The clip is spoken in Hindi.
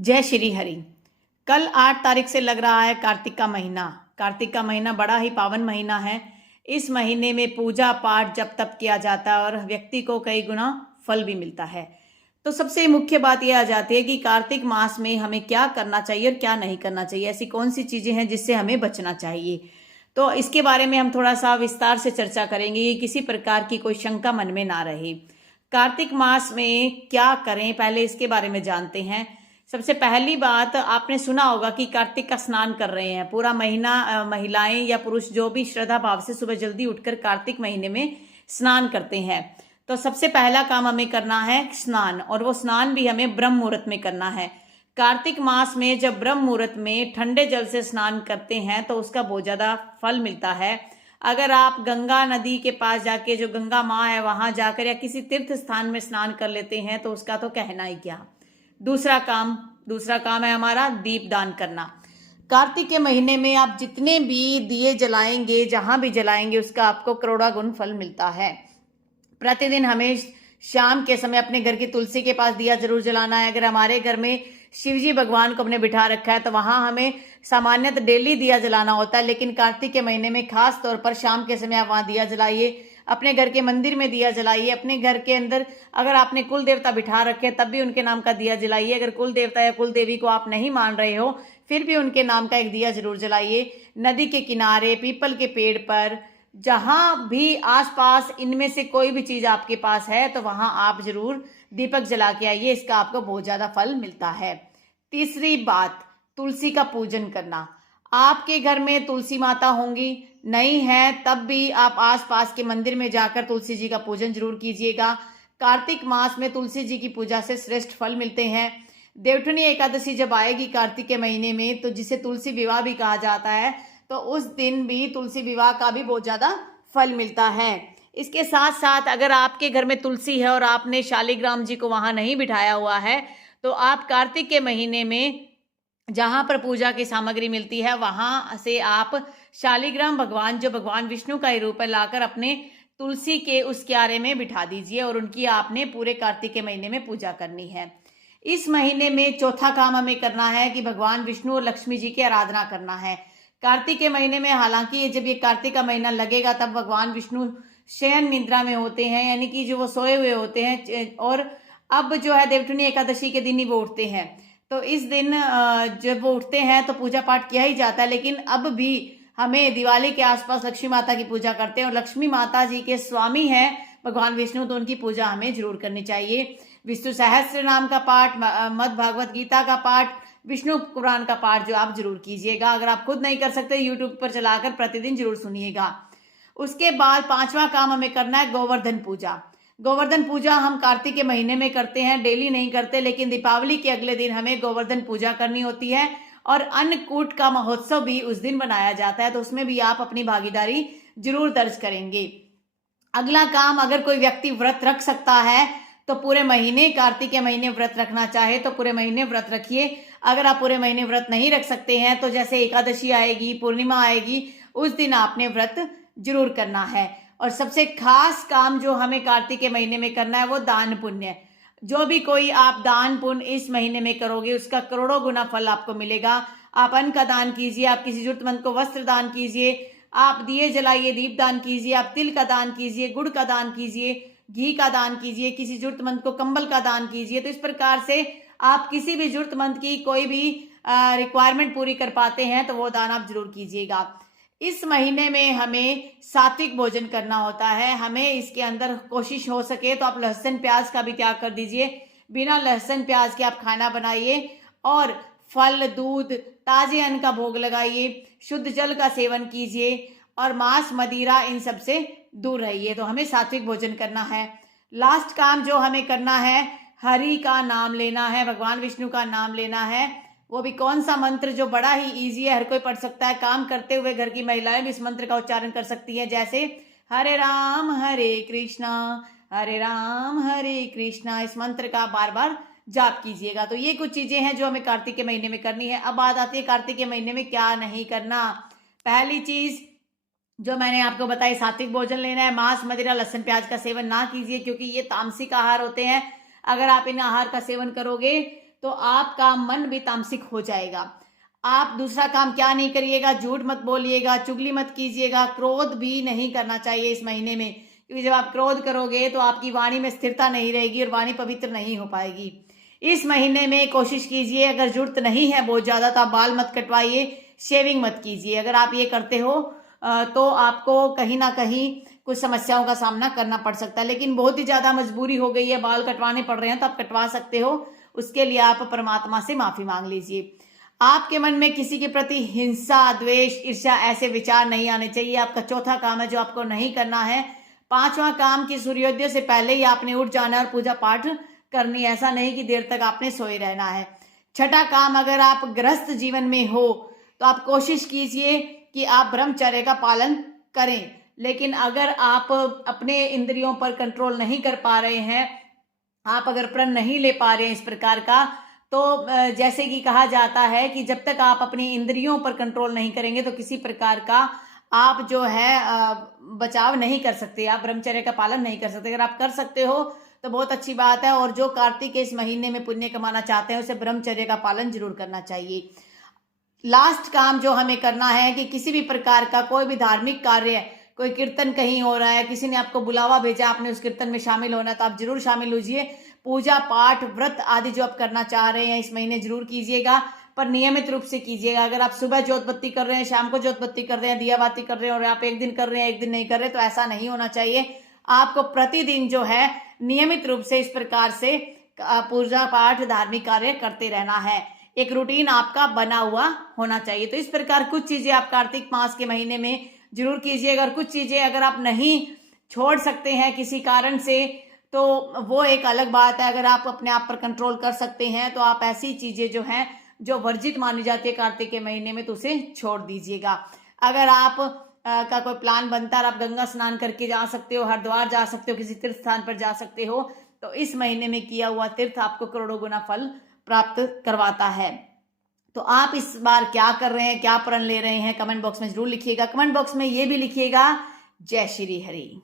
जय श्री हरि। कल 8 तारीख से लग रहा है कार्तिक का महीना। कार्तिक का महीना बड़ा ही पावन महीना है। इस महीने में पूजा पाठ जप तप किया जाता है और व्यक्ति को कई गुना फल भी मिलता है। तो सबसे मुख्य बात यह आ जाती है कि कार्तिक मास में हमें क्या करना चाहिए और क्या नहीं करना चाहिए, ऐसी कौन सी चीजें हैं जिससे हमें बचना चाहिए। तो इसके बारे में हम थोड़ा सा विस्तार से चर्चा करेंगे कि किसी प्रकार की कोई शंका मन में ना रहे। कार्तिक मास में क्या करें, पहले इसके बारे में जानते हैं। सबसे पहली बात, आपने सुना होगा कि कार्तिक का स्नान कर रहे हैं। पूरा महीना महिलाएं या पुरुष जो भी श्रद्धा भाव से सुबह जल्दी उठकर कार्तिक महीने में स्नान करते हैं। तो सबसे पहला काम हमें करना है स्नान, और वो स्नान भी हमें ब्रह्म मुहूर्त में करना है। कार्तिक मास में जब ब्रह्म मुहूर्त में ठंडे जल से स्नान करते हैं तो उसका बहुत ज्यादा फल मिलता है। अगर आप गंगा नदी के पास जाके, जो गंगा माँ है, वहां जाकर या किसी तीर्थ स्थान में स्नान कर लेते हैं तो उसका तो कहना ही क्या। दूसरा काम है हमारा दीपदान करना। कार्तिक के महीने में आप जितने भी दिए जलाएंगे, जहां भी जलाएंगे, उसका आपको करोड़ा गुण फल मिलता है। प्रतिदिन हमें शाम के समय अपने घर की तुलसी के पास दिया जरूर जलाना है। अगर हमारे घर में शिवजी भगवान को हमने बिठा रखा है तो वहां हमें सामान्यतः डेली दिया जलाना होता है, लेकिन कार्तिक के महीने में खास तौर पर शाम के समय आप वहां दिया जलाइए। अपने घर के मंदिर में दिया जलाइए। अपने घर के अंदर अगर आपने कुल देवता बिठा रखे तब भी उनके नाम का दिया जलाइए। अगर कुल देवता या कुल देवी को आप नहीं मान रहे हो फिर भी उनके नाम का एक दिया जरूर जलाइए। नदी के किनारे, पीपल के पेड़ पर, जहां भी आसपास इनमें से कोई भी चीज आपके पास है तो वहां आप जरूर दीपक जला के आइए। इसका आपको बहुत ज्यादा फल मिलता है। तीसरी बात, तुलसी का पूजन करना। आपके घर में तुलसी माता होंगी, नहीं है तब भी आप आसपास के मंदिर में जाकर तुलसी जी का पूजन जरूर कीजिएगा। कार्तिक मास में तुलसी जी की पूजा से श्रेष्ठ फल मिलते हैं। देवठनी एकादशी जब आएगी कार्तिक के महीने में, तो जिसे तुलसी विवाह भी कहा जाता है, तो उस दिन भी तुलसी विवाह का भी बहुत ज्यादा फल मिलता है। इसके साथ साथ अगर आपके घर में तुलसी है और आपने शालिग्राम जी को वहां नहीं बिठाया हुआ है तो आप कार्तिक के महीने में जहां पर पूजा की सामग्री मिलती है वहां से आप शालिग्राम भगवान, जो भगवान विष्णु का ही रूप है, लाकर अपने तुलसी के उस क्यारे में बिठा दीजिए और उनकी आपने पूरे कार्तिक के महीने में पूजा करनी है। इस महीने में चौथा काम हमें करना है कि भगवान विष्णु और लक्ष्मी जी की आराधना करना है। कार्तिक के महीने में, हालांकि जब ये कार्तिक का महीना लगेगा तब भगवान विष्णु शयन निद्रा में होते हैं, यानी कि जो वो सोए हुए होते हैं, और अब जो है देवठनी एकादशी के दिन ही वो उठते हैं। तो इस दिन जब वो उठते हैं तो पूजा पाठ किया ही जाता है, लेकिन अब भी हमें दिवाली के आसपास लक्ष्मी माता की पूजा करते हैं और लक्ष्मी माता जी के स्वामी हैं भगवान विष्णु, तो उनकी पूजा हमें जरूर करनी चाहिए। विष्णु सहस्त्र नाम का पाठ, मद भागवत गीता का पाठ, विष्णु पुराण का पाठ जो आप जरूर कीजिएगा। अगर आप खुद नहीं कर सकते यूट्यूब पर चलाकर प्रतिदिन जरूर सुनिएगा। उसके बाद पांचवा काम हमें करना है गोवर्धन पूजा। गोवर्धन पूजा हम कार्तिक के महीने में करते हैं, डेली नहीं करते, लेकिन दीपावली के अगले दिन हमें गोवर्धन पूजा करनी होती है और अन्नकूट का महोत्सव भी उस दिन बनाया जाता है, तो उसमें भी आप अपनी भागीदारी जरूर दर्ज करेंगे। अगला काम, अगर कोई व्यक्ति व्रत रख सकता है तो पूरे महीने, कार्तिक के महीने व्रत रखना चाहे तो पूरे महीने व्रत रखिए। अगर आप पूरे महीने व्रत नहीं रख सकते हैं तो जैसे एकादशी आएगी, पूर्णिमा आएगी, उस दिन आपने व्रत जरूर करना है। और सबसे खास काम जो हमें कार्तिक के महीने में करना है वो दान पुण्य। जो भी कोई आप दान पुण्य इस महीने में करोगे उसका करोड़ों गुना फल आपको मिलेगा। आप अन्न का दान कीजिए, आप किसी जरूरतमंद को वस्त्र दान कीजिए, आप दिए जलाइए, दीप दान कीजिए, आप तिल का दान कीजिए, गुड़ का दान कीजिए, घी का दान कीजिए, किसी जरूरतमंद को कंबल का दान कीजिए। तो इस प्रकार से आप किसी भी जरूरतमंद की कोई भी रिक्वायरमेंट पूरी कर पाते हैं तो वो दान आप जरूर कीजिएगा। इस महीने में हमें सात्विक भोजन करना होता है। हमें इसके अंदर कोशिश हो सके तो आप लहसुन प्याज का भी त्याग कर दीजिए। बिना लहसुन प्याज के आप खाना बनाइए और फल, दूध, ताजे अन्न का भोग लगाइए, शुद्ध जल का सेवन कीजिए और मांस, मदिरा, इन सब से दूर रहिए। तो हमें सात्विक भोजन करना है। लास्ट काम जो हमें करना है, हरि का नाम लेना है, भगवान विष्णु का नाम लेना है। वो भी कौन सा मंत्र जो बड़ा ही इजी है, हर कोई पढ़ सकता है। काम करते हुए घर की महिलाएं भी इस मंत्र का उच्चारण कर सकती है, जैसे हरे राम हरे कृष्णा, हरे राम हरे कृष्णा। इस मंत्र का बार बार जाप कीजिएगा। तो ये कुछ चीजें हैं जो हमें कार्तिक के महीने में करनी है। अब बात आती है कार्तिक के महीने में क्या नहीं करना। पहली चीज जो मैंने आपको बताई, सात्विक भोजन लेना है। मांस, मदिरा, लहसुन प्याज का सेवन ना कीजिए क्योंकि ये तामसिक आहार होते हैं। अगर आप इन आहार का सेवन करोगे तो आपका मन भी तामसिक हो जाएगा। आप दूसरा काम क्या नहीं करिएगा, झूठ मत बोलिएगा, चुगली मत कीजिएगा, क्रोध भी नहीं करना चाहिए इस महीने में, क्योंकि जब आप क्रोध करोगे तो आपकी वाणी में स्थिरता नहीं रहेगी और वाणी पवित्र नहीं हो पाएगी। इस महीने में कोशिश कीजिए, अगर जरूरत नहीं है बहुत ज़्यादा तो आप बाल मत कटवाइए, शेविंग मत कीजिए। अगर आप ये करते हो तो आपको कहीं ना कहीं कुछ समस्याओं का सामना करना पड़ सकता है। लेकिन बहुत ही ज़्यादा मजबूरी हो गई है, बाल कटवाने पड़ रहे हैं, तो आप कटवा सकते हो। उसके लिए आप परमात्मा से माफ़ी मांग लीजिए। आपके मन में किसी के प्रति हिंसा, द्वेष, ईर्ष्या ऐसे विचार नहीं आने चाहिए। आपका चौथा काम है जो आपको नहीं करना है। पांचवा काम कि सूर्योदय से पहले ही आपने उठ जाना और पूजा पाठ करनी, ऐसा नहीं कि देर तक आपने सोए रहना है। छठा काम, अगर आप गृहस्थ जीवन में हो तो आप कोशिश कीजिए कि आप ब्रह्मचर्य का पालन करें। लेकिन अगर आप अपने इंद्रियों पर कंट्रोल नहीं कर पा रहे हैं, आप अगर प्रण नहीं ले पा रहे हैं इस प्रकार का, तो जैसे कि कहा जाता है कि जब तक आप अपनी इंद्रियों पर कंट्रोल नहीं करेंगे तो किसी प्रकार का आप जो है बचाव नहीं कर सकते, आप ब्रह्मचर्य का पालन नहीं कर सकते। अगर आप कर सकते हो तो बहुत अच्छी बात है। और जो कार्तिक के इस महीने में पुण्य कमाना चाहते हैं उसे ब्रह्मचर्य का पालन जरूर करना चाहिए। लास्ट काम जो हमें करना है कि किसी भी प्रकार का कोई भी धार्मिक कार्य, कोई कीर्तन कहीं हो रहा है, किसी ने आपको बुलावा भेजा, आपने उस कीर्तन में शामिल होना है तो आप जरूर शामिल होइए। पूजा पाठ व्रत आदि जो आप करना चाह रहे हैं इस महीने जरूर कीजिएगा, पर नियमित रूप से कीजिएगा। अगर आप सुबह जोत बत्ती कर रहे हैं, शाम को जोत बत्ती कर रहे हैं, दिया बाती कर रहे हैं और आप एक दिन कर रहे हैं एक दिन नहीं कर रहे, तो ऐसा नहीं होना चाहिए। आपको प्रतिदिन जो है नियमित रूप से इस प्रकार से पूजा पाठ धार्मिक कार्य करते रहना है। एक रूटीन आपका बना हुआ होना चाहिए। तो इस प्रकार कुछ चीजें आप कार्तिक मास के महीने में जरूर कीजिएगा। और कुछ चीजें अगर आप नहीं छोड़ सकते हैं किसी कारण से तो वो एक अलग बात है। अगर आप अपने आप पर कंट्रोल कर सकते हैं तो आप ऐसी चीजें जो हैं जो वर्जित मानी जाती है कार्तिक के महीने में तो उसे छोड़ दीजिएगा। अगर आप का कोई प्लान बनता है, आप गंगा स्नान करके जा सकते हो, हरिद्वार जा सकते हो, किसी तीर्थ स्थान पर जा सकते हो, तो इस महीने में किया हुआ तीर्थ आपको करोड़ों गुना फल प्राप्त करवाता है। तो आप इस बार क्या कर रहे हैं, क्या प्रण ले रहे हैं, कमेंट बॉक्स में जरूर लिखिएगा। कमेंट बॉक्स में ये भी लिखिएगा, जय श्री हरि।